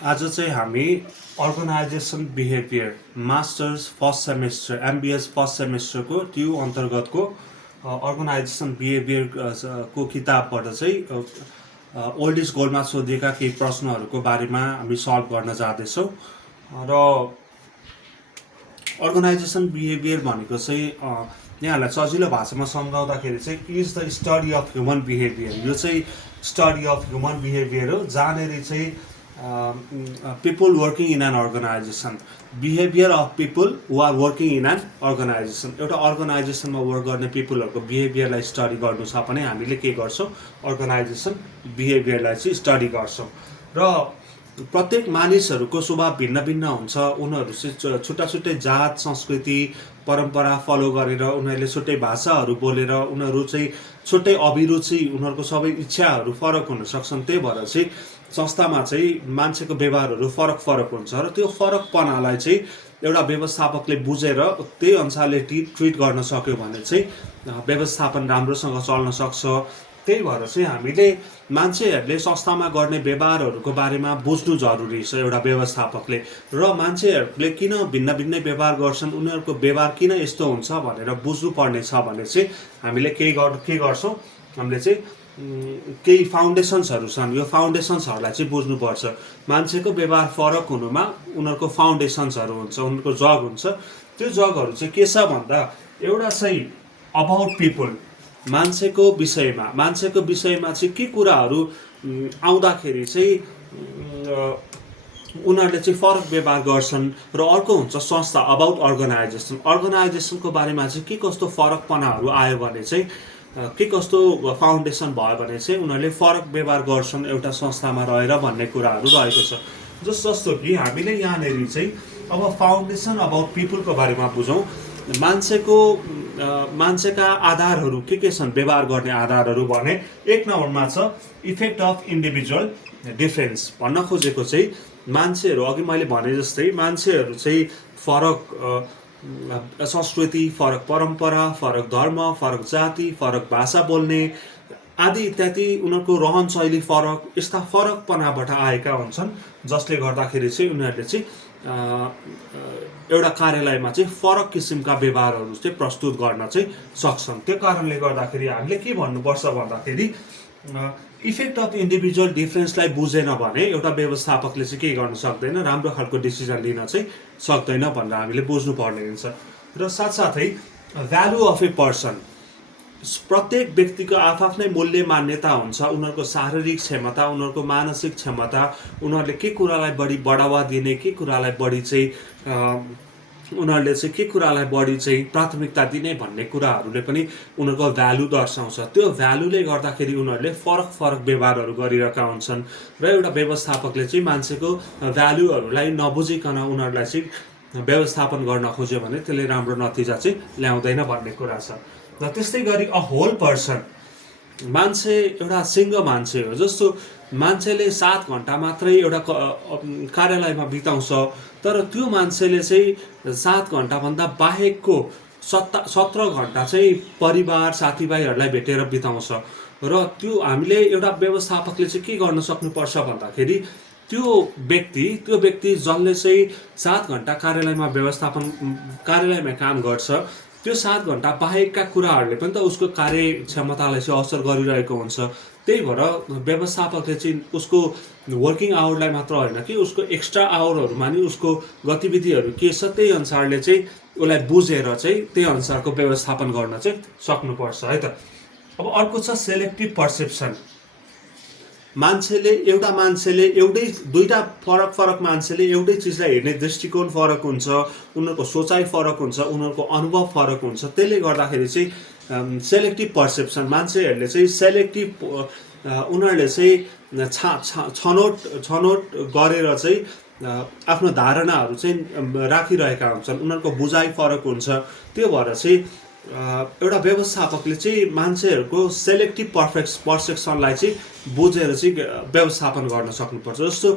आज चाहिँ हामी organisation behaviour masters first semester MBS first सेमेस्टरको त्यो अन्तर्गतको अर्गनाइजेसन बिहेभियर को किताबबाट चाहिँ ओल्ड इज गोल्डमा सोधिएका केही प्रश्नहरूको बारेमा हामी सल्भ गर्न जाँदैछौँ। र अर्गनाइजेसन बिहेभियर भनेको चाहिँ यहाँलाई सजिलो भाषामा सम्झाउँदाखेरि चाहिँ is the study of human behaviour. यो चाहिँ स्टडी अफ ह्युमन बिहेभियर हो, जहाँनिर चाहिँ people working in an organization, behavior of people who are working in an organization, एउटा अर्गनाइजेसनमा वर्क गर्ने पिपलहरूको बिहेभियरलाई स्टडी गर्नु छ भने हामीले के गर्छौँ, अर्गनाइजेसन बिहेभियरलाई चाहिँ स्टडी गर्छौँ। र प्रत्येक मानिसहरूको स्वभाव भिन्न भिन्न हुन्छ। उनीहरू चाहिँ छुट्टा छुट्टै जात संस्कृति परम्परा फलो गरेर उनीहरूले छुट्टै भाषाहरू बोलेर उनीहरू चाहिँ छुट्टै अभिरुचि उनीहरूको सबै इच्छाहरू फरक हुन सक्छन्। त्यही भएर चाहिँ संस्थामा चाहिँ मान्छेको व्यवहारहरू फरक फरक हुन्छ र त्यो फरकपनालाई चाहिँ एउटा व्यवस्थापकले बुझेर त्यही अनुसारले ट्रिट गर्न सक्यो भने चाहिँ व्यवस्थापन राम्रोसँग चल्न सक्छ। त्यही भएर चाहिँ हामीले मान्छेहरूले संस्थामा गर्ने व्यवहारहरूको बारेमा बुझ्नु जरुरी छ एउटा व्यवस्थापकले। र मान्छेहरूले किन भिन्न भिन्नै व्यवहार गर्छन्, उनीहरूको व्यवहार किन यस्तो हुन्छ भनेर बुझ्नु पर्ने छ भने चाहिँ हामीले के गर्छौँ, हामीले चाहिँ केही फाउन्डेसन्सहरू छन्। यो फाउन्डेसन्सहरूलाई चाहिँ बुझ्नुपर्छ। मान्छेको व्यवहार फरक हुनुमा उनीहरूको फाउन्डेसन्सहरू हुन्छ, उनीहरूको जग हुन्छ। त्यो जगहरू चाहिँ के छ भन्दा एउटा चाहिँ अबाउट पिपल, मान्छेको विषयमा चाहिँ के कुराहरू आउँदाखेरि चाहिँ उनीहरूले चाहिँ फरक व्यवहार गर्छन्। र अर्को हुन्छ संस्था, अबाउट अर्गनाइजेसनको बारेमा चाहिँ के कस्तो फरकपनाहरू आयो भने चाहिँ के कस्तो फाउन्डेसन भयो भने चाहिँ उनीहरूले फरक व्यवहार गर्छन् एउटा संस्थामा रहेर भन्ने कुराहरू रहेको छ। जस्तो कि हामीले यहाँनिर चाहिँ अब फाउन्डेसन अबाउट पिपलको बारेमा बुझौँ। मान्छेका आधारहरू के छन्, व्यवहार गर्ने आधारहरू भने एक नम्बरमा छ इफेक्ट अफ इन्डिभिजुअल डिफरेन्स। भन्न खोजेको चाहिँ मान्छेहरू, अघि मैले भने जस्तै मान्छेहरू चाहिँ फरक संस्कृति, फरक परम्परा, फरक धर्म, फरक जाति, फरक भाषा बोल्ने आदि इत्यादि, उनीहरूको रहनशैली फरक, यस्ता फरकपनाबाट आएका हुन्छन् जसले गर्दाखेरि चाहिँ उनीहरूले चाहिँ एउटा कार्यालयमा चाहिँ फरक किसिमका व्यवहारहरू चाहिँ प्रस्तुत गर्न चाहिँ सक्छन्। त्यो कारणले गर्दाखेरि हामीले के भन्नुपर्छ भन्दाखेरि इफेक्ट अफ इन्डिभिजुअल डिफरेन्सलाई बुझेन भने एउटा व्यवस्थापकले चाहिँ के गर्न सक्दैन, राम्रो खालको डिसिजन लिन चाहिँ सक्दैन भनेर हामीले बुझ्नु पर्ने हुन्छ। र साथसाथै भ्यालु अफ ए पर्सन, प्रत्येक व्यक्तिको आफ्नै मूल्य मान्यता हुन्छ। उनीहरूको शारीरिक क्षमता, उनीहरूको मानसिक क्षमता, उनीहरूले के कुरालाई बढी बढावा दिने, के कुरालाई बढी चाहिँ उनीहरूले चाहिँ के कुरालाई बढी चाहिँ प्राथमिकता दिने भन्ने कुराहरूले पनि उनीहरूको भ्यालु दर्शाउँछ। त्यो भ्यालुले गर्दाखेरि उनीहरूले फरक फरक व्यवहारहरू गरिरहेका हुन्छन्। र एउटा व्यवस्थापकले चाहिँ मान्छेको भ्यालुहरूलाई नबुझिकन उनीहरूलाई चाहिँ व्यवस्थापन गर्न खोज्यो भने त्यसले राम्रो नतिजा चाहिँ ल्याउँदैन भन्ने कुरा छ। र त्यस्तै गरी अ होल पर्सन, मान्छे एउटा सिङ्गो मान्छे हो। जस्तो मान्छेले 7 घन्टा मात्रै एउटा कार्यालयमा बिताउँछ, तर त्यो मान्छेले चाहिँ 7 घन्टाभन्दा बाहेकको 17 घन्टा चाहिँ परिवार साथीभाइहरूलाई भेटेर बिताउँछ। र त्यो हामीले एउटा व्यवस्थापकले चाहिँ के गर्न सक्नुपर्छ भन्दाखेरि त्यो व्यक्ति जसले चाहिँ 7 घन्टा कार्यालयमा काम गर्छ, त्यो 7 घन्टा बाहेकका कुराहरूले पनि त उसको कार्य क्षमतालाई चाहिँ असर गरिरहेको हुन्छ। त्यही भएर व्यवस्थापकले चाहिँ उसको वर्किङ आवरलाई मात्र होइन कि उसको एक्स्ट्रा आवरहरूमा नि उसको गतिविधिहरू के छ त्यही अनुसारले चाहिँ उसलाई बुझेर चाहिँ त्यही अनुसारको व्यवस्थापन गर्न चाहिँ सक्नुपर्छ है त। अब अर्को छ सेलेक्टिभ पर्सेप्सन। दुईटा फरक मान्छेले एउटै चिजलाई हेर्ने दृष्टिकोण फरक हुन्छ, उनीहरूको सोचाइ फरक हुन्छ, उनीहरूको अनुभव फरक हुन्छ। त्यसले गर्दाखेरि चाहिँ सेलेक्टिभ पर्सेप्सन, मान्छेहरूले चाहिँ उनीहरूले चाहिँ छनौट गरेर चाहिँ आफ्नो धारणाहरू चाहिँ राखिरहेका हुन्छन्, उनीहरूको बुझाइ फरक हुन्छ। त्यो भएर चाहिँ एउटा व्यवस्थापकले चाहिँ मान्छेहरूको सेलेक्टिभ पर्सेप्सनलाई चाहिँ बुझेर चाहिँ व्यवस्थापन गर्न सक्नुपर्छ। जस्तो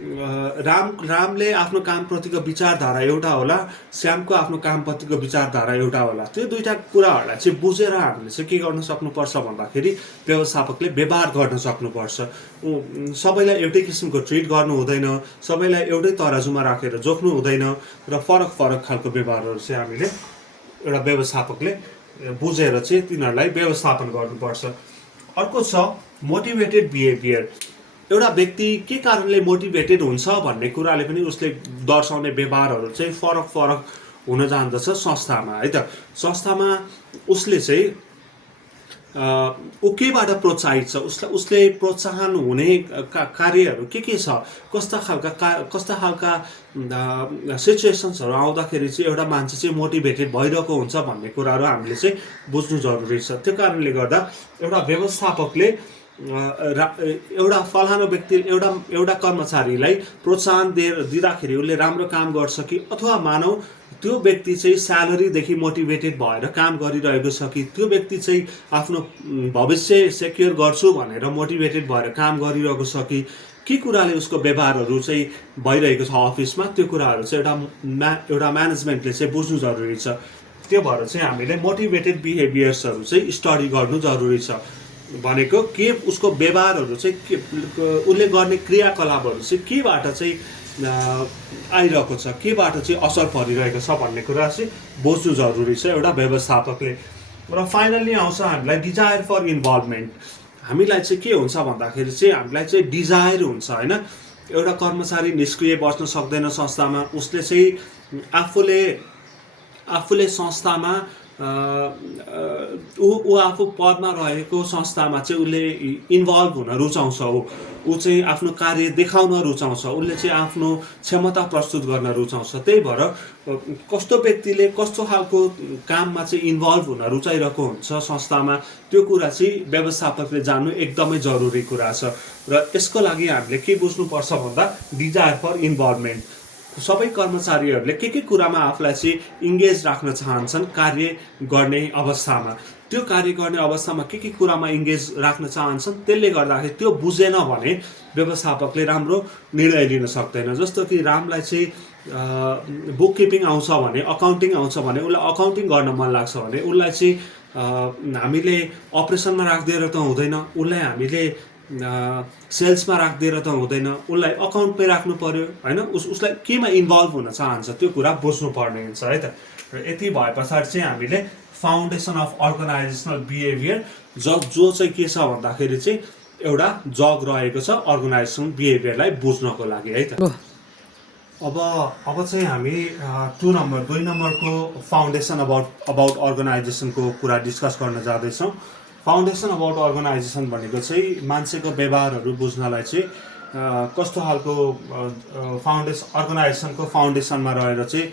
रामले आफ्नो कामप्रतिको विचारधारा एउटा होला, श्यामको आफ्नो कामप्रतिको विचारधारा एउटा होला। त्यो दुईटा कुराहरूलाई चाहिँ बुझेर हामीले चाहिँ के गर्न सक्नुपर्छ भन्दाखेरि व्यवस्थापकले व्यवहार गर्न सक्नुपर्छ। सबैलाई एउटै किसिमको ट्रिट गर्नु हुँदैन, सबैलाई एउटै तराजुमा राखेर जोख्नु हुँदैन र फरक फरक खालको व्यवहारहरू चाहिँ हामीले एउटा व्यवस्थापकले बुझेर चाहिँ तिनीहरूलाई व्यवस्थापन गर्नुपर्छ। अर्को छ मोटिभेटेड बिहेभियर। एउटा व्यक्ति के कारणले मोटिभेटेड हुन्छ भन्ने कुराले पनि उसले दर्शाउने व्यवहारहरू चाहिँ फरक फरक हुन जान्दछ संस्थामा, है त। संस्थामा उसले चाहिँ ऊ केबाट प्रोत्साहित छ, उसले प्रोत्साहन हुने कार्यहरू के छ, कस्ता खालका सिचुएसन्सहरू आउँदाखेरि चाहिँ एउटा मान्छे चाहिँ मोटिभेटेड भइरहेको हुन्छ भन्ने कुराहरू हामीले चाहिँ बुझ्नु जरुरी छ। त्यो कारणले गर्दा एउटा व्यवस्थापकले एउटा फलानु व्यक्ति एउटा कर्मचारीलाई प्रोत्साहन दिँदाखेरि उसले राम्रो काम गर्छ कि, अथवा मानौ त्यो व्यक्ति चाहिँ स्यालेरीदेखि मोटिभेटेड भएर काम गरिरहेको छ कि, त्यो व्यक्ति चाहिँ आफ्नो भविष्य सेक्योर गर्छु भनेर मोटिभेटेड भएर काम गरिरहेको छ कि, के कुराले उसको व्यवहारहरू चाहिँ भइरहेको छ अफिसमा, त्यो कुराहरू चाहिँ एउटा म्यानेजमेन्टले चाहिँ बुझ्नु जरुरी छ। त्यो भएर चाहिँ हामीले मोटिभेटेड बिहेभियर्सहरू चाहिँ स्टडी गर्नु जरुरी छ। भनेको के उसको व्यवहारहरू चाहिँ के, उसले गर्ने क्रियाकलापहरू चाहिँ केबाट चाहिँ आइरहेको छ, केबाट चाहिँ असर परिरहेको छ भन्ने कुरा चाहिँ बुझ्नु जरुरी छ एउटा व्यवस्थापकले। र फाइनल्ली आउँछ हामीलाई डिजायर फर इन्भल्भमेन्ट। हामीलाई चाहिँ के हुन्छ भन्दाखेरि चाहिँ हामीलाई चाहिँ डिजायर हुन्छ, होइन। एउटा कर्मचारी निष्क्रिय बस्न सक्दैन संस्थामा, उसले चाहिँ आफूले संस्थामा ऊ आफू पदमा रहेको संस्थामा चाहिँ उसले इन्भल्भ हुन रुचाउँछ, ऊ चाहिँ आफ्नो कार्य देखाउन रुचाउँछ, उसले चाहिँ आफ्नो क्षमता प्रस्तुत गर्न रुचाउँछ। त्यही भएर कस्तो व्यक्तिले कस्तो खालको काममा चाहिँ इन्भल्भ हुन रुचाइरहेको हुन्छ संस्थामा, त्यो कुरा चाहिँ व्यवस्थापकले जान्नु एकदमै जरुरी कुरा छ। र यसको लागि हामीले के बुझ्नुपर्छ भन्दा डिजायर फर इन्भल्भमेन्ट। सबै कर्मचारीहरूले के कुरामा आफूलाई चाहिँ इङ्गेज राख्न चाहन्छन् कार्य गर्ने अवस्थामा, त्यो कार्य गर्ने अवस्थामा के कुरामा इङ्गेज राख्न चाहन्छन्, त्यसले गर्दाखेरि त्यो बुझेन भने व्यवस्थापकले राम्रो निर्णय लिन सक्दैन। जस्तो कि रामलाई चाहिँ बुक किपिङ आउँछ भने, अकाउन्टिङ आउँछ भने, उसलाई अकाउन्टिङ गर्न मन लाग्छ भने उसलाई चाहिँ हामीले अपरेसनमा राखिदिएर त हुँदैन, उसलाई हामीले सेल्समा राखिदिएर त हुँदैन, उसलाई अकाउन्टमै राख्नु पर्यो, होइन। उसलाई केमा इन्भल्भ हुन चाहन्छ त्यो कुरा बुझ्नु पर्ने हुन्छ, है त। र यति भए पछाडि चाहिँ हामीले फाउन्डेसन अफ अर्गनाइजेसनल बिहेभियर जो चाहिँ के छ भन्दाखेरि चाहिँ एउटा जग रहेको छ अर्गनाइजेसनल बिहेभियरलाई बुझ्नको लागि, है त। अब चाहिँ हामी 2 नम्बरको फाउन्डेसन अबाउट अर्गनाइजेसनको कुरा डिस्कस गर्न जाँदैछौँ। फाउन्डेसन अबाउट अर्गनाइजेसन भनेको चाहिँ मान्छेको व्यवहारहरू बुझ्नलाई चाहिँ कस्तो खालको अर्गनाइजेसनको फाउन्डेसनमा रहेर चाहिँ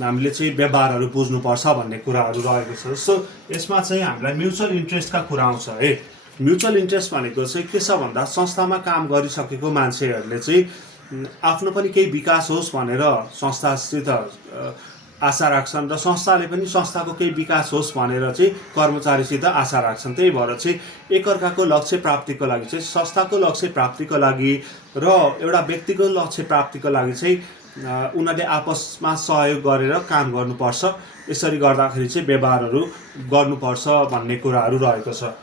हामीले चाहिँ व्यवहारहरू बुझ्नुपर्छ भन्ने कुराहरू रहेको छ। जस्तो यसमा चाहिँ हामीलाई म्युचुअल इन्ट्रेस्टका कुरा आउँछ है। म्युचुअल इन्ट्रेस्ट भनेको चाहिँ के छ भन्दा संस्थामा काम गरिसकेको मान्छेहरूले चाहिँ आफ्नो पनि केही विकास होस् भनेर संस्थासित आशा राख्छन् र संस्थाले पनि संस्थाको केही विकास होस् भनेर चाहिँ कर्मचारीसित आशा राख्छन्। त्यही भएर चाहिँ एकअर्काको लक्ष्य प्राप्तिको लागि चाहिँ, संस्थाको लक्ष्य प्राप्तिको लागि र एउटा व्यक्तिगत लक्ष्य प्राप्तिको लागि चाहिँ उनीहरूले आपसमा सहयोग गरेर काम गर्नुपर्छ। यसरी गर्दाखेरि चाहिँ व्यवहारहरू गर्नुपर्छ भन्ने कुराहरू रहेको छ।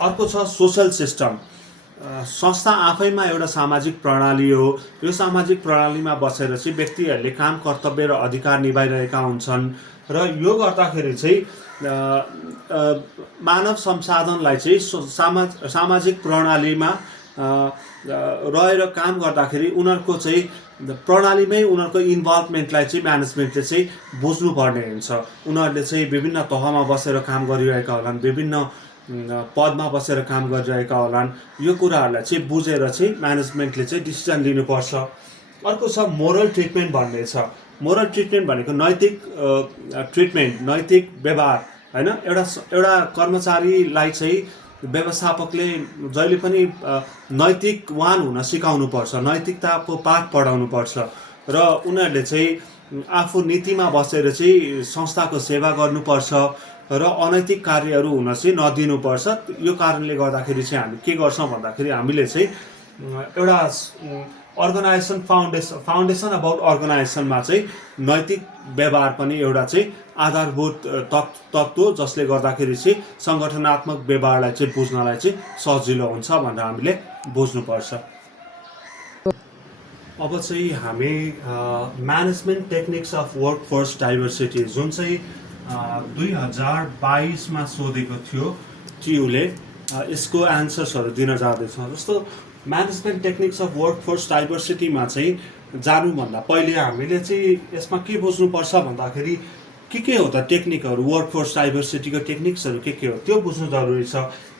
अर्को छ सोसल सिस्टम। संस्था आफैमा एउटा सामाजिक प्रणाली हो। यो सामाजिक प्रणालीमा बसेर चाहिँ व्यक्तिहरूले काम, कर्तव्य र अधिकार निभाइरहेका हुन्छन् र यो गर्दाखेरि चाहिँ मानव संसाधनलाई चाहिँ सामाजिक प्रणालीमा रहेर काम गर्दाखेरि उनीहरूको चाहिँ प्रणालीमै उनीहरूको इन्भल्भमेन्टलाई चाहिँ म्यानेजमेन्टले चाहिँ बुझ्नुपर्ने हुन्छ। उनीहरूले चाहिँ विभिन्न तहमा बसेर काम गरिरहेका होलान्, विभिन्न पदमा बसेर काम गरिरहेका होलान्। यो कुराहरूलाई चाहिँ बुझेर चाहिँ म्यानेजमेन्टले चाहिँ डिसिजन लिनुपर्छ। अर्को छ मोरल ट्रिटमेन्ट भन्ने छ। मोरल ट्रिटमेन्ट भनेको नैतिक ट्रिटमेन्ट, नैतिक व्यवहार, होइन। एउटा कर्मचारीलाई चाहिँ व्यवस्थापकले जहिले पनि नैतिकवान हुन सिकाउनुपर्छ, नैतिकताको पाठ पढाउनुपर्छ र उनीहरूले चाहिँ आफू नीतिमा बसेर चाहिँ संस्थाको सेवा गर्नुपर्छ र अनैतिक कार्यहरू हुन चाहिँ नदिनुपर्छ। यो कारणले गर्दाखेरि चाहिँ हामी के गर्छौँ भन्दाखेरि हामीले चाहिँ एउटा अर्गनाइजेसन फाउन्डेसन अबाउट अर्गनाइजेसनमा चाहिँ नैतिक व्यवहार पनि एउटा चाहिँ आधारभूत तत्त्व जसले गर्दाखेरि चाहिँ सङ्गठनात्मक व्यवहारलाई चाहिँ बुझ्नलाई चाहिँ सजिलो हुन्छ भनेर हामीले बुझ्नुपर्छ। अब चाहिँ हामी management techniques of workforce diversity जुन चाहिँ 2022मा सोधेको थियो ट्युले यसको एन्सर्सहरू दिन जाँदैछौँ। जस्तो म्यानेजमेन्ट टेक्निक्स अफ वर्कफोर्स डाइभर्सिटीमा चाहिँ जानुभन्दा पहिले हामीले चाहिँ यसमा के बुझ्नुपर्छ भन्दाखेरि के हो त टेक्निकहरू, वर्कफोर्स डाइभर्सिटीको टेक्निक्सहरू के हो त्यो बुझ्नु जरुरी छ।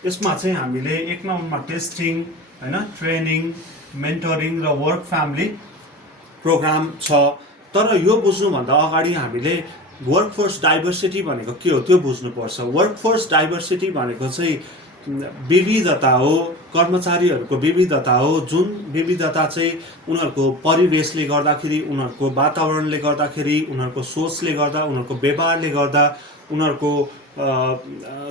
यसमा चाहिँ हामीले 1 नम्बरमा टेस्टिङ, हैन, ट्रेनिङ, मेन्टरिङ र वर्क फ्यामिली प्रोग्राम छ। तर यो बुझ्नुभन्दा अगाडि हामीले वर्कफोर्स डाइभर्सिटी भनेको के हो त्यो बुझ्नुपर्छ। वर्कफोर्स डाइभर्सिटी भनेको चाहिँ विविधता हो, कर्मचारीहरूको विविधता हो, जुन विविधता चाहिँ उनीहरूको परिवेशले गर्दाखेरि, उनीहरूको वातावरणले गर्दाखेरि, उनीहरूको सोचले गर्दा, उनीहरूको व्यवहारले गर्दा, उनीहरूको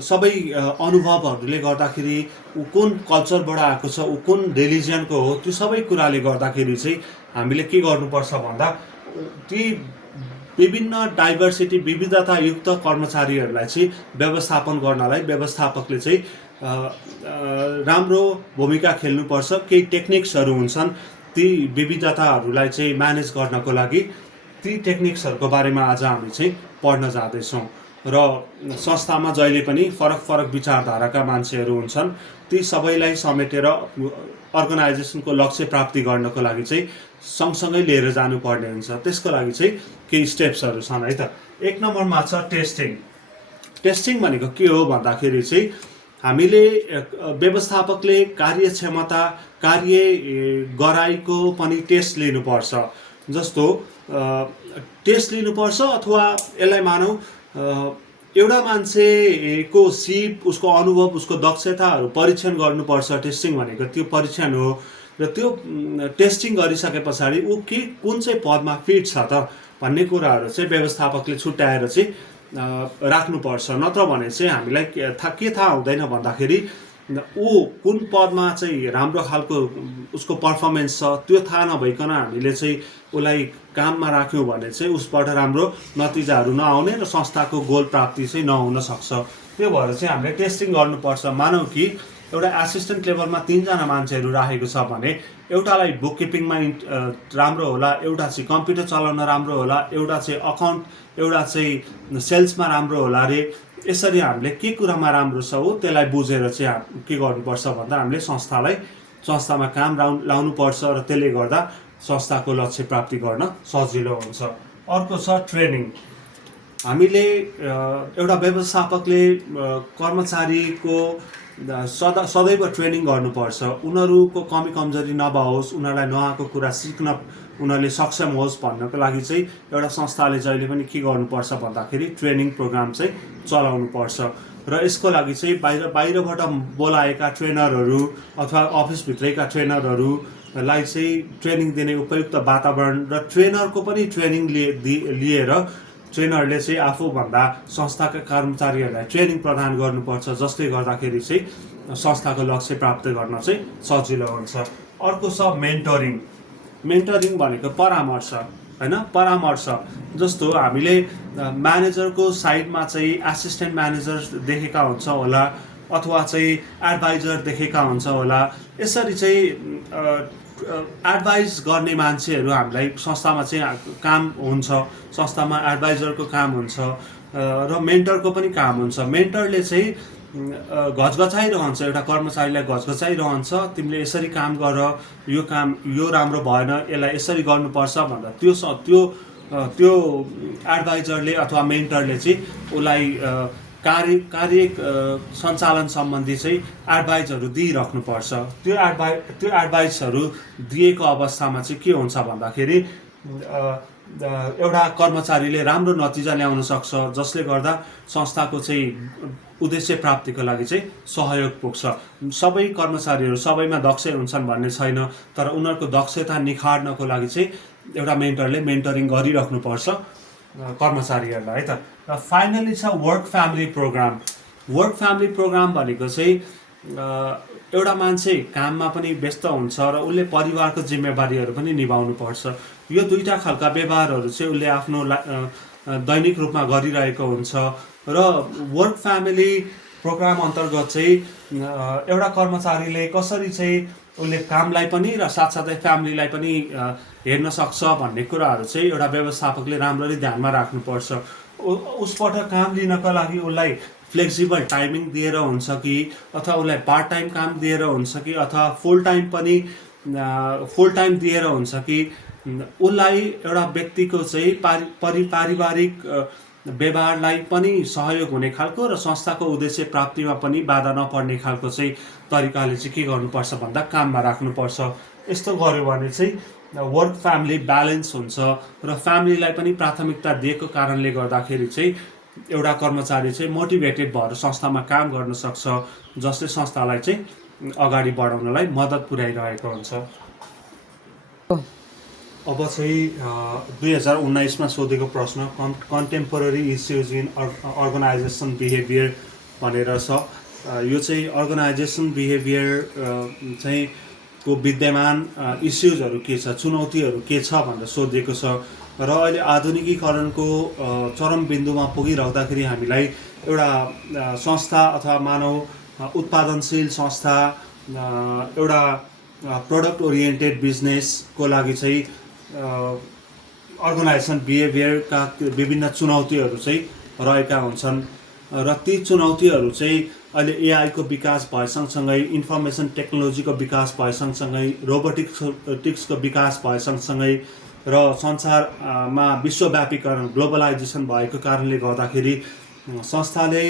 सबै अनुभवहरूले गर्दाखेरि, ऊ कुन कल्चरबाट आएको छ, ऊ कुन रिलिजनको हो, त्यो सबै कुराले गर्दाखेरि चाहिँ हामीले के गर्नुपर्छ भन्दा ती विभिन्न डाइभर्सिटी विविधतायुक्त कर्मचारीहरूलाई चाहिँ व्यवस्थापन गर्नलाई व्यवस्थापकले चाहिँ राम्रो भूमिका खेल्नुपर्छ। केही टेक्निक्सहरू हुन्छन् ती विविधताहरूलाई चाहिँ म्यानेज गर्नको लागि, ती टेक्निक्सहरूको बारेमा आज हामी चाहिँ पढ्न जाँदैछौँ। र संस्थामा जहिले पनि फरक फरक विचारधाराका मान्छेहरू हुन्छन्, ती सबैलाई समेटेर अर्गनाइजेसनको लक्ष्य प्राप्ति गर्नको लागि चाहिँ सँगसँगै लिएर जानुपर्ने हुन्छ। त्यसको लागि चाहिँ केही स्टेप्सहरू छन् है त। 1 नम्बरमा छ टेस्टिङ। टेस्टिङ भनेको के हो भन्दाखेरि चाहिँ हामीले व्यवस्थापकले कार्यक्षमता, कार्य गराइको पनि टेस्ट लिनुपर्छ। जस्तो टेस्ट लिनुपर्छ अथवा यसलाई मानौँ एउटा मान्छेको सिप, उसको अनुभव, उसको दक्षताहरू परीक्षण गर्नुपर्छ। टेस्टिङ भनेको त्यो परीक्षण हो। र त्यो टेस्टिङ गरिसके पछाडि ऊ कुन चाहिँ पदमा फिट छ त भन्ने कुराहरू चाहिँ व्यवस्थापकले छुट्याएर चाहिँ राख्नुपर्छ। नत्र भने चाहिँ हामीलाई के थाहा हुँदैन भन्दाखेरि ऊ कुन पदमा चाहिँ राम्रो खालको उसको पर्फर्मेन्स छ त्यो थाहा नभइकन हामीले चाहिँ उसलाई काममा राख्यौँ भने चाहिँ उसबाट राम्रो नतिजाहरू नआउने र संस्थाको गोल प्राप्ति चाहिँ नहुन सक्छ। त्यो भएर चाहिँ हामीले टेस्टिङ गर्नुपर्छ। मानौँ कि एउटा एसिस्टेन्ट लेभलमा 3 जना मान्छेहरू राखेको छ भने एउटालाई बुककिपिङमा राम्रो होला, एउटा चाहिँ कम्प्युटर चलाउन राम्रो होला, एउटा चाहिँ अकाउन्ट, एउटा चाहिँ सेल्समा राम्रो होला रे। यसरी हामीले के कुरामा राम्रो छ हो त्यसलाई बुझेर चाहिँ के गर्नुपर्छ भन्दा हामीले संस्थामा काम लाउनुपर्छ र त्यसले गर्दा संस्थाको लक्ष्य प्राप्ति गर्न सजिलो हुन्छ। अर्को छ ट्रेनिङ। हामीले एउटा व्यवस्थापकले कर्मचारीको सदैव ट्रेनिङ गर्नुपर्छ। उनीहरूको कमी कमजोरी नभओस्, उनीहरूलाई नआएको कुरा सिक्न उनीहरूले सक्षम होस् भन्नको लागि चाहिँ एउटा संस्थाले जहिले पनि के गर्नुपर्छ भन्दाखेरि ट्रेनिङ प्रोग्राम चाहिँ चलाउनुपर्छ। र यसको लागि चाहिँ बाहिरबाट बोलाएका ट्रेनरहरू अथवा अफिसभित्रैका ट्रेनरहरूलाई चाहिँ ट्रेनिङ दिने उपयुक्त वातावरण र ट्रेनरको पनि ट्रेनिङ लिएर ट्रेनरले चाहिँ आफूभन्दा संस्थाका कर्मचारीहरूलाई ट्रेनिङ प्रदान गर्नुपर्छ, जसले गर्दाखेरि चाहिँ संस्थाको लक्ष्य प्राप्त गर्न चाहिँ सजिलो हुन्छ। अर्को छ मेन्टरिङ। मेन्टरिङ भनेको परामर्श, हैन, परामर्श। जस्तो हामीले म्यानेजरको साइडमा चाहिँ एसिस्टेन्ट म्यानेजर देखेका हुन्छ होला अथवा चाहिँ एडभाइजर देखेका हुन्छ होला। यसरी चाहिँ एडभाइस गर्ने मान्छेहरू हामीलाई संस्थामा चाहिँ काम हुन्छ, संस्थामा एडभाइजरको काम हुन्छ र मेन्टरको पनि काम हुन्छ। मेन्टरले चाहिँ घचघचाइरहन्छ, एउटा कर्मचारीलाई घचघचाइरहन्छ, तिमीले यसरी काम गर, यो काम यो राम्रो भएन, यसलाई यसरी गर्नुपर्छ भनेर त्यो एडभाइजरले अथवा मेन्टरले चाहिँ उसलाई कार्य सञ्चालन सम्बन्धी चाहिँ एडभाइसहरू दिइराख्नुपर्छ। त्यो एडभाइसहरू दिएको अवस्थामा चाहिँ के हुन्छ भन्दाखेरि एउटा कर्मचारीले राम्रो नतिजा ल्याउन सक्छ, जसले गर्दा संस्थाको चाहिँ उद्देश्य प्राप्तिको लागि चाहिँ सहयोग पुग्छ। सबै कर्मचारीहरू सबैमा दक्ष हुन्छन् भन्ने छैन, तर उनीहरूको दक्षता निखार्नको लागि चाहिँ एउटा मेन्टरले मेन्टरिङ गरिराख्नुपर्छ कर्मचारीहरूलाई है त। र फाइनली छ work family programme. Work family programme भनेको चाहिँ एउटा मान्छे काममा पनि व्यस्त हुन्छ र उसले परिवारको जिम्मेवारीहरू पनि निभाउनु पर्छ। यो दुईटा खालका व्यवहारहरू चाहिँ उसले आफ्नो दैनिक रूपमा गरिरहेको हुन्छ र वर्क फ्यामिली प्रोग्राम अन्तर्गत चाहिँ एउटा कर्मचारीले कसरी चाहिँ उसले कामलाई पनि र साथसाथै फ्यामिलीलाई पनि हेर्न सक्छ भन्ने कुराहरू चाहिँ एउटा व्यवस्थापकले राम्ररी ध्यानमा राख्नुपर्छ। उसबाट काम लिनका लागि उसलाई फ्लेक्सिबल टाइमिङ दिएर हुन्छ कि अथवा उसलाई पार्ट टाइम काम दिएर हुन्छ कि अथवा फुल टाइम दिएर हुन्छ कि उसलाई एउटा व्यक्तिको चाहिँ पारिवारिक व्यवहारलाई पनि सहयोग हुने खालको र संस्थाको उद्देश्य प्राप्तिमा पनि बाधा नपर्ने खालको चाहिँ तरिकाले चाहिँ के गर्नुपर्छ भन्दा काममा राख्नुपर्छ। यस्तो गर्यो भने चाहिँ वर्क फ्यामिली ब्यालेन्स हुन्छ र फ्यामिलीलाई पनि प्राथमिकता दिएको कारणले गर्दाखेरि चाहिँ एउटा कर्मचारी चाहिँ मोटिभेटेड भएर संस्थामा काम गर्न सक्छ, जसले संस्थालाई चाहिँ अगाडि बढाउनलाई मद्दत पुर्याइरहेको हुन्छ। अब चाहिँ 2019मा सोधेको प्रश्न contemporary issues in organisation behaviour भनेर छ। यो चाहिँ अर्गनाइजेसन बिहेभियर चाहिँ को विद्यमान इस्युजहरू के छ, चुनौतीहरू के छ भनेर सोधिएको छ। र अहिले आधुनिकीकरणको चरम बिन्दुमा पुगिराख्दाखेरि हामीलाई एउटा संस्था अथवा मानव उत्पादनशील संस्था, एउटा प्रोडक्ट ओरिएन्टेड बिजनेसको लागि चाहिँ अर्गनाइजेसन बिहेभियरका विभिन्न चुनौतीहरू चाहिँ रहेका हुन्छन् र ती चुनौतीहरू चाहिँ अहिले एआईको विकास भए सँगसँगै, इन्फर्मेसन टेक्नोलोजीको विकास भए सँगसँगै, रोबोटिक्सको विकास भए सँगसँगै र संसारमा विश्वव्यापीकरण ग्लोबलाइजेसन भएको कारणले गर्दाखेरि संस्थाले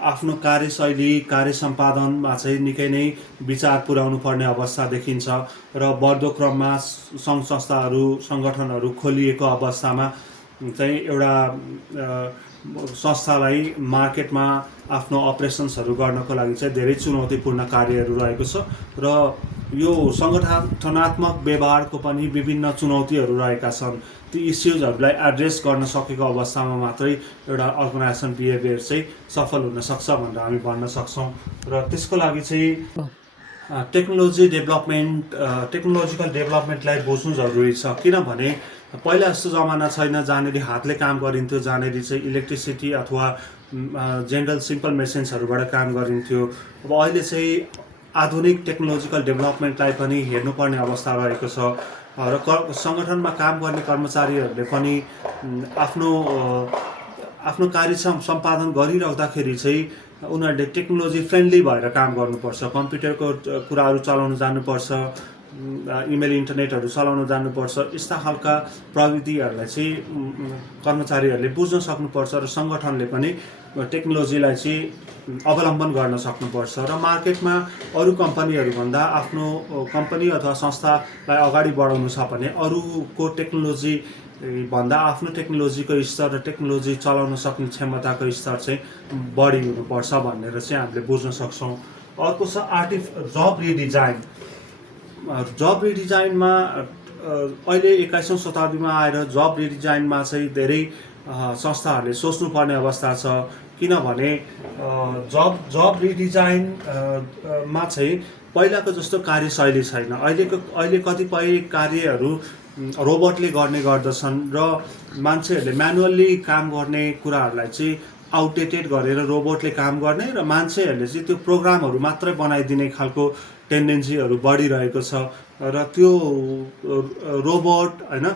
आफ्नो कार्यशैली, कार्य सम्पादनमा चाहिँ निकै नै विचार पुर्याउनु पर्ने अवस्था देखिन्छ र बढ्दो क्रममा सङ्घ संस्थाहरू, सङ्गठनहरू खोलिएको अवस्थामा चाहिँ एउटा संस्थालाई मार्केटमा आफ्नो अपरेसन्सहरू गर्नको लागि चाहिँ धेरै चुनौतीपूर्ण कार्यहरू रहेको छ र यो सङ्गठनात्मक व्यवहारको पनि विभिन्न चुनौतीहरू रहेका छन्। ती इस्युजहरूलाई एड्रेस गर्न सकेको अवस्थामा मात्रै एउटा अर्गनाइजेसन बिहेभियर चाहिँ सफल हुन सक्छ भनेर हामी भन्न सक्छौँ। र त्यसको लागि चाहिँ टेक्नोलोजिकल डेभलपमेन्टलाई बुझ्नु जरुरी छ। किनभने पहिला जस्तो जमाना छैन जहाँनिर हातले काम गरिन्थ्यो, जहाँनिर चाहिँ इलेक्ट्रिसिटी अथवा जेनरल सिम्पल मेसिन्सहरूबाट काम गरिन्थ्यो। अब अहिले चाहिँ आधुनिक टेक्नोलोजिकल डेभलपमेन्टलाई पनि हेर्नुपर्ने अवस्था रहेको छ र सङ्गठनमा काम गर्ने कर्मचारीहरूले पनि आफ्नो कार्य सम्पादन गरिराख्दाखेरि चाहिँ उनीहरूले टेक्नोलोजी फ्रेन्डली भएर काम गर्नुपर्छ। कम्प्युटरको कुराहरू चलाउन जान्नुपर्छ, इमेल इन्टरनेटहरू चलाउन जान्नुपर्छ। यस्ता खालका प्रविधिहरूलाई चाहिँ कर्मचारीहरूले बुझ्न सक्नुपर्छ र सङ्गठनले पनि टेक्नोलोजीलाई चाहिँ अवलम्बन गर्न सक्नुपर्छ र मार्केटमा अरू कम्पनीहरूभन्दा आफ्नो कम्पनी अथवा संस्थालाई अगाडि बढाउनु छ भने अरूको टेक्नोलोजी भन्दा आफ्नो टेक्नोलोजीको स्तर र टेक्नोलोजी चलाउन सक्ने क्षमताको स्तर चाहिँ बढी हुनुपर्छ भनेर चाहिँ हामीले बुझ्न सक्छौँ। अर्को छ जब रिडिजाइन। जब रिडिजाइनमा अहिले 21औं शताब्दीमा आएर जब रिडिजाइनमा चाहिँ धेरै संस्थाहरूले सोच्नुपर्ने अवस्था छ। किनभने जब रिडिजाइनमा चाहिँ पहिलाको जस्तो कार्यशैली छैन। अहिले कतिपय कार्यहरू रोबोटले गर्ने गर्दछन् र मान्छेहरूले म्यानुअल्ली काम गर्ने कुराहरूलाई चाहिँ आउटडेटेड गरेर रोबोटले काम गर्ने र मान्छेहरूले चाहिँ त्यो प्रोग्रामहरू मात्रै बनाइदिने खालको टेन्डेन्सीहरू बढिरहेको छ र त्यो रोबोट होइन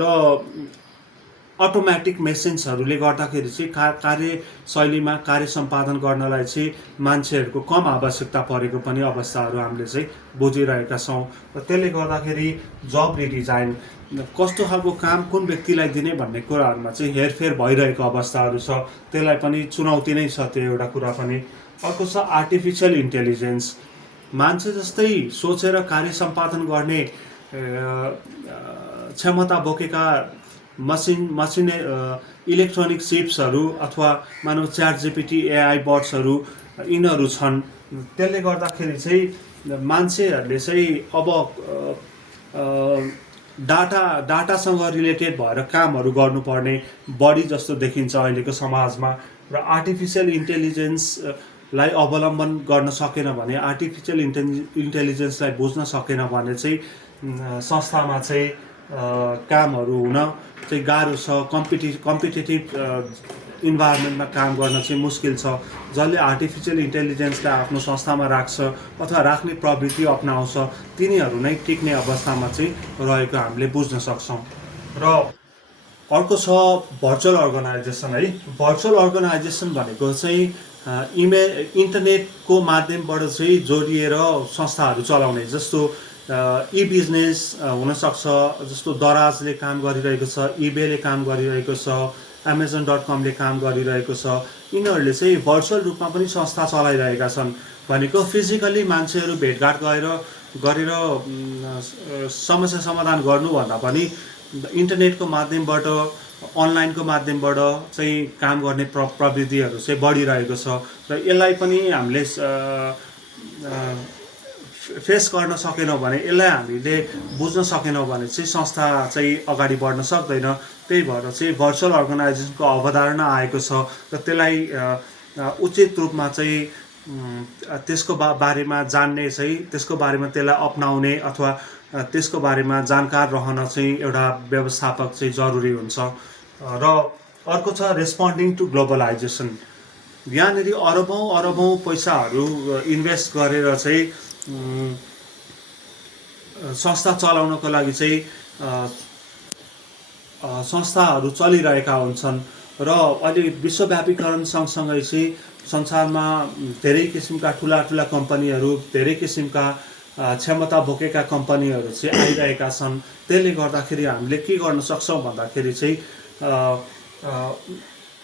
र अटोमेटिक मेसिन्सहरूले गर्दाखेरि चाहिँ कार्यशैलीमा कार्य सम्पादन गर्नलाई चाहिँ मान्छेहरूको कम आवश्यकता परेको पनि अवस्थाहरू हामीले चाहिँ बुझिरहेका छौँ। र त्यसले गर्दाखेरि जब रिडिजाइन कस्तो खालको काम कुन व्यक्तिलाई दिने भन्ने कुराहरूमा चाहिँ हेरफेर भइरहेको अवस्थाहरू छ। त्यसलाई पनि चुनौती नै छ त्यो एउटा कुरा पनि। अर्को छ आर्टिफिसियल इन्टेलिजेन्स। मान्छे जस्तै सोचेर कार्य सम्पादन गर्ने क्षमता बोकेका मसिन इलेक्ट्रोनिक चिप्सहरू अथवा मानव च्याट जिपिटी एआई बट्सहरू यिनीहरू छन्। त्यसले गर्दाखेरि चाहिँ मान्छेहरूले चाहिँ अब डाटासँग रिलेटेड भएर कामहरू गर्नुपर्ने बढी जस्तो देखिन्छ अहिलेको समाजमा। र आर्टिफिसियल इन्टेलिजेन्स लाई अवलम्बन गर्न सकेन भने, आर्टिफिसियल इन्टेलिजेन्सलाई बुझ्न सकेन भने चाहिँ संस्थामा चाहिँ कामहरू हुन चाहिँ गाह्रो छ। कम्पिटेटिभ इन्भाइरोमेन्टमा काम गर्न चाहिँ मुस्किल छ। जसले आर्टिफिसियल इन्टेलिजेन्सलाई आफ्नो संस्थामा राख्छ अथवा राख्ने प्रवृत्ति अपनाउँछ तिनीहरू नै टिक्ने अवस्थामा चाहिँ रहेको हामीले बुझ्न सक्छौँ। र अर्को छ भर्चुअल अर्गनाइजेसन है। भर्चुअल अर्गनाइजेसन भनेको चाहिँ इन्टरनेटको माध्यमबाट चाहिँ जोडिएर संस्थाहरू चलाउने, जस्तो ई बिजनेस हुनसक्छ, जस्तो दराजले काम गरिरहेको छ, इबेले काम गरिरहेको छ, Amazon.com ले काम गरिरहेको छ। यिनीहरूले चाहिँ भर्चुअल रूपमा पनि संस्था चलाइरहेका छन्। भनेको फिजिकली मान्छेहरू भेटघाट गरेर समस्या समाधान गर्नुभन्दा पनि इन्टरनेटको माध्यमबाट, अनलाइनको माध्यमबाट चाहिँ काम गर्ने प्रविधिहरू चाहिँ बढिरहेको छ। र यसलाई पनि हामीले फेस गर्न सकेनौँ भने, यसलाई हामीले बुझ्न सकेनौँ भने चाहिँ संस्था चाहिँ अगाडि बढ्न सक्दैन। त्यही भएर चाहिँ भर्चुअल अर्गनाइजेसनको अवधारणा आएको छ र त्यसलाई उचित रूपमा चाहिँ त्यसको बारेमा जान्ने चाहिँ, त्यसको बारेमा त्यसलाई अपनाउने अथवा त्यसको बारेमा जानकार रहन चाहिँ एउटा व्यवस्थापक चाहिँ जरुरी हुन्छ। र अर्को छ रेस्पोन्डिङ टु ग्लोबलाइजेसन। यहाँनिर अरबौँ पैसाहरू इन्भेस्ट गरेर चाहिँ संस्था चलाउनको लागि चाहिँ संस्थाहरू चलिरहेका हुन्छन्। र अहिले विश्वव्यापीकरण सँगसँगै चाहिँ संसारमा धेरै किसिमका ठुला कम्पनीहरू, धेरै किसिमका क्षमता बोकेका कम्पनीहरू चाहिँ आइरहेका छन्। त्यसले गर्दाखेरि हामीले के गर्न सक्छौँ भन्दाखेरि चाहिँ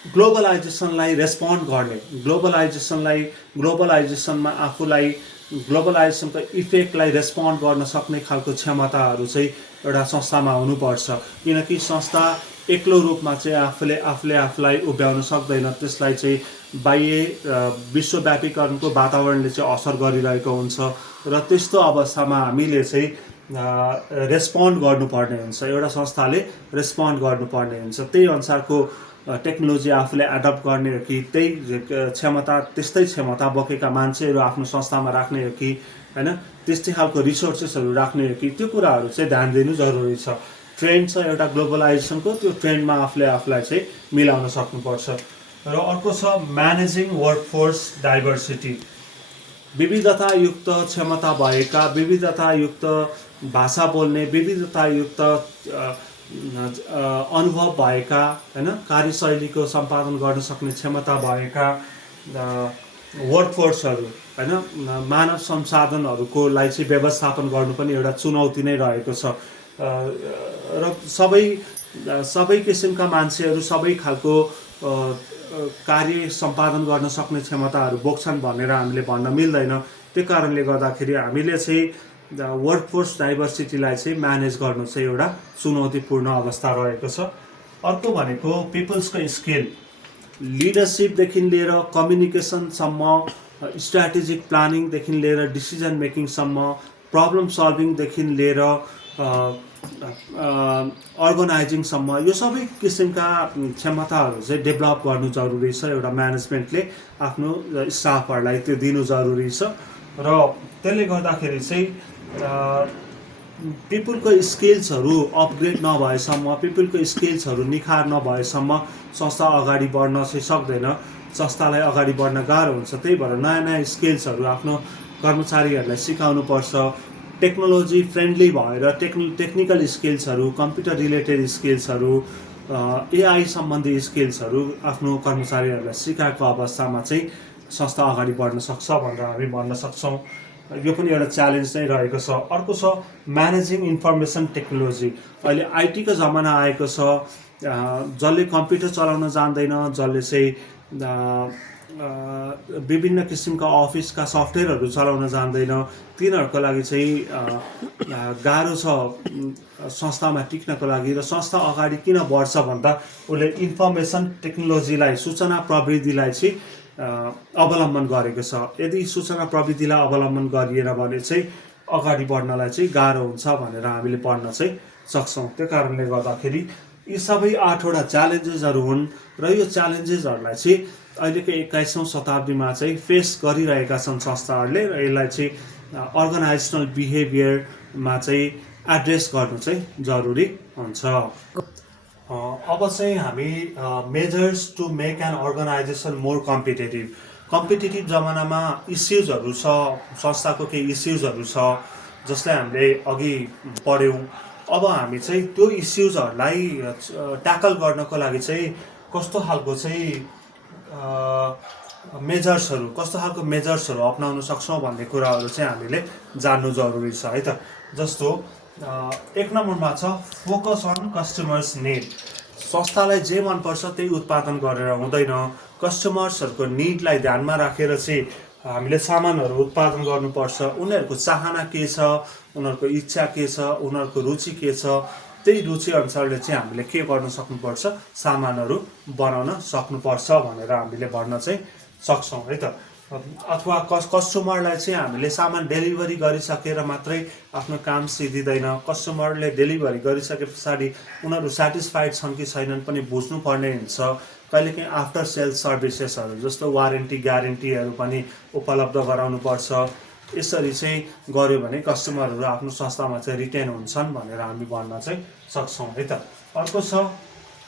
ग्लोबलाइजेसनलाई रेस्पोन्ड गर्ने, ग्लोबलाइजेसनमा आफूलाई, ग्लोबलाइजेसनको इफेक्टलाई रेस्पोन्ड गर्न सक्ने खालको क्षमताहरू चाहिँ एउटा संस्थामा हुनुपर्छ। किनकि संस्था एक्लो रूपमा चाहिँ आफूलाई उभ्याउन सक्दैन। त्यसलाई चाहिँ बाह्य विश्वव्यापीकरणको वातावरणले चाहिँ असर गरिरहेको हुन्छ र त्यस्तो अवस्थामा हामीले चाहिँ रेस्पोन्ड गर्नुपर्ने हुन्छ। एउटा संस्थाले रेस्पोन्ड गर्नुपर्ने हुन्छ। त्यही अनुसारको टेक्नोलोजी आफूले एडप्ट गर्ने हो कि त्यस्तै क्षमता बोकेका मान्छेहरू आफ्नो संस्थामा राख्ने हो कि हैन, त्यस्तै खालको रिसोर्सेसहरू राख्ने हो कि, त्यो कुराहरू चाहिँ ध्यान दिनु जरुरी छ। ट्रेन्ड छ एउटा ग्लोबलाइजेसनको, त्यो ट्रेन्डमा आफूलाई चाहिँ मिलाउन सक्नुपर्छ। र अर्को छ म्यानेजिङ वर्कफोर्स डाइभर्सिटी। विविधतायुक्त क्षमता भएका, विविधतायुक्त भाषा बोल्ने, विविधतायुक्त अनुभव भएका, हैन, कार्यशैलीको सम्पादन गर्न सक्ने क्षमता भएका वर्कफोर्सहरू, हैन, मानव संसाधनहरूको लागि चाहिँ व्यवस्थापन गर्नु पनि एउटा चुनौती नै रहेको छ। र सबै किसिमका मान्छेहरू सबै खालको कार्य सम्पादन गर्न सक्ने क्षमताहरू बोक्छन् भनेर हामीले भन्न मिल्दैन। त्यो कारणले गर्दाखेरि हामीले चाहिँ वर्कफोर्स डाइभर्सिटीलाई चाहिँ म्यानेज गर्नु चाहिँ एउटा चुनौतीपूर्ण अवस्था रहेको छ। अर्को भनेको पिपल्सको स्किल, लिडरसिपदेखि लिएर कम्युनिकेसनसम्म, स्ट्राटेजिक प्लानिङदेखि लिएर डिसिजन मेकिङसम्म, प्रब्लम सल्भिङदेखि लिएर अर्गनाइजिङसम्म, यो सबै किसिमका क्षमताहरू चाहिँ डेभलप गर्नु जरुरी छ। एउटा म्यानेजमेन्टले आफ्नो स्टाफहरूलाई त्यो दिनु जरुरी छ। र त्यसले गर्दाखेरि चाहिँ पिपलको स्किल्सहरू अपग्रेड नभएसम्म, पिपलको स्किल्सहरू निखार नभएसम्म संस्था अगाडि बढ्न चाहिँ सक्दैन। संस्थालाई अगाडि बढ्न गाह्रो हुन्छ। त्यही भएर नयाँ स्किल्सहरू आफ्नो कर्मचारीहरूलाई सिकाउनुपर्छ। टेक्नोलोजी फ्रेन्डली भएर टेक्निकल स्किल्सहरू, कम्प्युटर रिलेटेड स्किल्सहरू, एआई सम्बन्धी स्किल्सहरू आफ्नो कर्मचारीहरूलाई सिकाएको अवस्थामा चाहिँ संस्था अगाडि बढ्न सक्छ भनेर हामी भन्न सक्छौँ। यो पनि एउटा च्यालेन्ज नै रहेको छ। अर्को छ म्यानेजिङ इन्फर्मेसन टेक्नोलोजी। अहिले आइटीको जमाना आएको छ। जसले कम्प्युटर चलाउन जान्दैन, जसले चाहिँ विभिन्न किसिमका अफिसका सफ्टवेयरहरू चलाउन जान्दैन, तिनीहरूको लागि चाहिँ गाह्रो छ संस्थामा टिक्नको लागि। र संस्था अगाडि किन बढ्छ भन्दा उसले इन्फर्मेसन टेक्नोलोजीलाई, सूचना प्रविधिलाई चाहिँ अवलम्बन गरेको छ। यदि सूचना प्रविधिलाई अवलम्बन गरिएन भने चाहिँ अगाडि बढ्नलाई चाहिँ गाह्रो हुन्छ भनेर हामीले पढ्न चाहिँ सक्छौँ। त्यो कारणले गर्दाखेरि यी सबै 8वटा च्यालेन्जेसहरू हुन् र यो च्यालेन्जेसहरूलाई चाहिँ अहिलेको 21औं शताब्दीमा चाहिँ फेस गरिरहेका छन् संस्थाहरूले र यसलाई चाहिँ अर्गनाइजेसनल बिहेभियरमा चाहिँ एड्रेस गर्नु चाहिँ जरुरी हुन्छ। अब चाहिँ हामी measures to make an organisation more competitive जमानामा इस्युजहरू छ, संस्थाको केही इस्युजहरू छ जसलाई हामीले अघि पढ्यौँ। अब हामी चाहिँ त्यो इस्युजहरूलाई ट्याकल गर्नको लागि चाहिँ कस्तो खालको मेजर्सहरू अपनाउन सक्छौँ भन्ने कुराहरू चाहिँ हामीले जान्नु जरुरी छ है त। जस्तो 1 नम्बरमा छ फोकस अन कस्टमर्स निड। संस्थालाई जे मनपर्छ त्यही उत्पादन गरेर हुँदैन, कस्टमर्सहरूको निडलाई ध्यानमा राखेर चाहिँ हामीले सामानहरू उत्पादन गर्नुपर्छ। उनीहरूको चाहना के छ, उनीहरूको इच्छा के छ, उनीहरूको रुचि के छ, त्यही रुचि अनुसारले चाहिँ हामीले के गर्न सक्नुपर्छ, सामानहरू बनाउन सक्नुपर्छ भनेर हामीले भन्न चाहिँ सक्छौँ है त। अथवा कस्टमरलाई चाहिँ हामीले सामान डेलिभरी गरिसकेर मात्रै आफ्नो काम सिद्धिँदैन। कस्टमरले डेलिभरी गरिसके पछाडि उनीहरू सेटिस्फाइड छन् कि छैनन् पनि बुझ्नुपर्ने हुन्छ। कहिलेकाहीँ आफ्टर सेल सर्भिसेसहरू जस्तो वारेन्टी ग्यारेन्टीहरू पनि उपलब्ध गराउनुपर्छ। यसरी चाहिँ गर्यो भने कस्टमरहरू आफ्नो संस्थामा चाहिँ रिटेन हुन्छन् भनेर हामी भन्न चाहिँ सक्छौँ है त। अर्को छ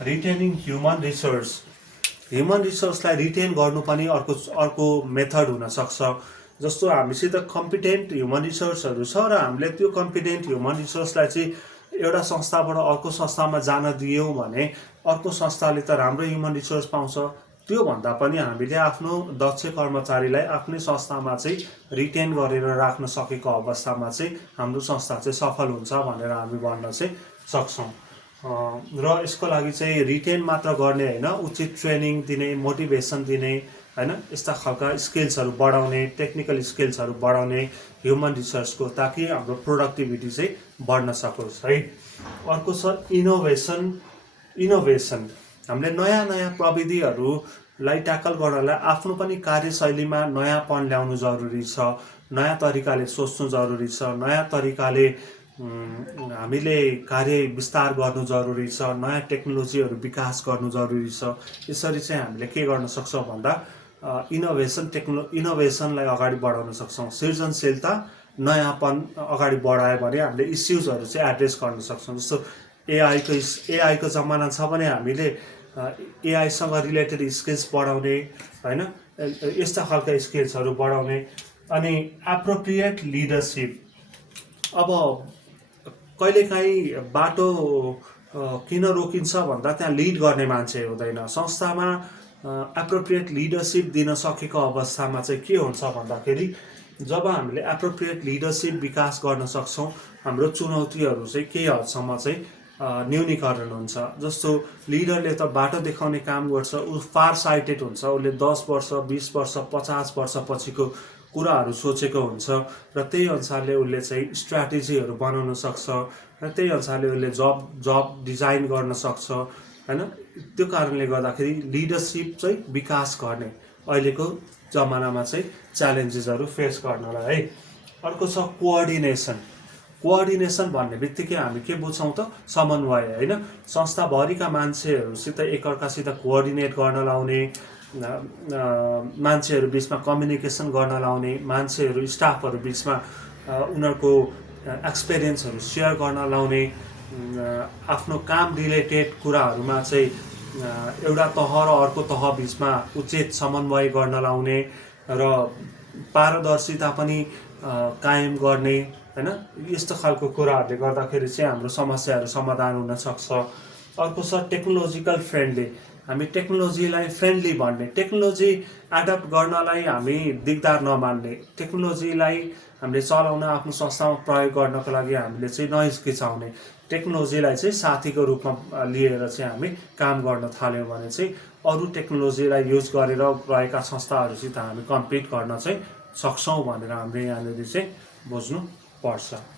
रिटेनिङ ह्युमन रिसोर्सलाई रिटेन गर्नु पनि अर्को मेथड हुनसक्छ। जस्तो हामीसित कम्पिटेन्ट ह्युमन रिसोर्सहरू छ र हामीले त्यो कम्पिटेन्ट ह्युमन रिसोर्सलाई चाहिँ एउटा संस्थाबाट अर्को संस्थामा जान दियौँ भने अर्को संस्थाले त राम्रो ह्युमन रिसोर्स पाउँछ। त्योभन्दा पनि हामीले आफ्नो दक्ष कर्मचारीलाई आफ्नै संस्थामा चाहिँ रिटेन गरेर राख्न सकेको अवस्थामा चाहिँ हाम्रो संस्था चाहिँ सफल हुन्छ भनेर हामी भन्न चाहिँ सक्छौँ। र यसको लागि चाहिँ रिटेन मात्र गर्ने होइन, उचित ट्रेनिङ दिने, मोटिभेसन दिने होइन, यस्ता खालका स्किल्सहरू बढाउने, टेक्निकल स्किल्सहरू बढाउने ह्युमन रिसोर्सको, ताकि हाम्रो प्रोडक्टिभिटी चाहिँ बढ्न सकोस् है। अर्को छ इनोभेसन। हामीले नयाँ प्रविधिहरूलाई ट्याकल गर्नलाई आफ्नो पनि कार्यशैलीमा नयाँपन ल्याउनु जरुरी छ, नयाँ तरिकाले सोच्नु जरुरी छ, नयाँ तरिकाले हामीले कार्य विस्तार गर्नु जरुरी छ, नयाँ टेक्नोलोजीहरू विकास गर्नु जरुरी छ। यसरी चाहिँ हामीले के गर्न सक्छौँ भन्दा इनोभेसनलाई अगाडि बढाउन सक्छौँ। सृजनशीलता, नयाँपन अगाडि बढायो भने हामीले इस्युजहरू चाहिँ एड्रेस गर्न सक्छौँ। जस्तो एआईको जमाना छ भने हामीले एआईसँग रिलेटेड स्किल्स बढाउने होइन, यस्ता खालका स्किल्सहरू बढाउने। अनि एप्रोप्रिएट लिडरसिप। अब कहिलेकाहीँ बाटो किन रोकिन्छ भन्दा त्यहाँ लिड गर्ने मान्छे हुँदैन। संस्थामा एप्रोप्रिएट लिडरसिप दिन सकेको अवस्थामा चाहिँ के हुन्छ भन्दाखेरि जब हामीले एप्रोप्रिएट लिडरसिप विकास गर्न सक्छौँ, हाम्रो चुनौतीहरू चाहिँ केही हदसम्म चाहिँ न्यूनीकरण हुन्छ। जस्तो लिडरले त बाटो देखाउने काम गर्छ, ऊ फार साइटेड हुन्छ, उसले 10 वर्ष 20 वर्ष 50 वर्ष पछिको कुराहरू सोचेको हुन्छ र त्यही अनुसारले उसले चाहिँ स्ट्र्याटेजीहरू बनाउन सक्छ र त्यही अनुसारले उसले जब डिजाइन गर्न सक्छ होइन। त्यो कारणले गर्दाखेरि लिडरसिप चाहिँ विकास गर्ने अहिलेको जमानामा चाहिँ च्यालेन्जेसहरू फेस गर्नलाई है। अर्को छ कोअर्डिनेसन भन्ने बित्तिकै हामी के बुझ्छौँ त, समन्वय होइन। संस्थाभरिका मान्छेहरूसित एकअर्कासित कोअर्डिनेट गर्न लाउने, मान्छेहरू बिचमा कम्युनिकेसन गर्न लाउने, मान्छेहरू स्टाफहरू बिचमा उनीहरूको एक्सपिरियन्सहरू सेयर गर्न लाउने, आफ्नो काम रिलेटेड कुराहरूमा चाहिँ एउटा तह र अर्को तह बिचमा उचित समन्वय गर्न लाउने र पारदर्शिता पनि कायम गर्ने होइन। यस्तो खालको कुराहरूले गर्दाखेरि चाहिँ हाम्रो समस्याहरू समाधान हुन सक्छ। अर्को छ टेक्नोलोजिकल फ्रेन्डली। हामी टेक्नोलोजीलाई फ्रेन्डली भन्ने, टेक्नोलोजी एडप्ट गर्नलाई हामी दिगदार नमान्ने, टेक्नोलोजीलाई हामीले चलाउन आफ्नो संस्थामा प्रयोग गर्नको लागि हामीले चाहिँ नहिचकिचाउने, टेक्नोलोजीलाई चाहिँ साथीको रूपमा लिएर चाहिँ हामी काम गर्न थाल्यौँ भने चाहिँ अरू टेक्नोलोजीलाई युज गरेर रहेका संस्थाहरूसित हामी कम्पिट गर्न चाहिँ सक्छौँ भनेर हामीले यहाँनिर चाहिँ बुझ्नु पर्छ।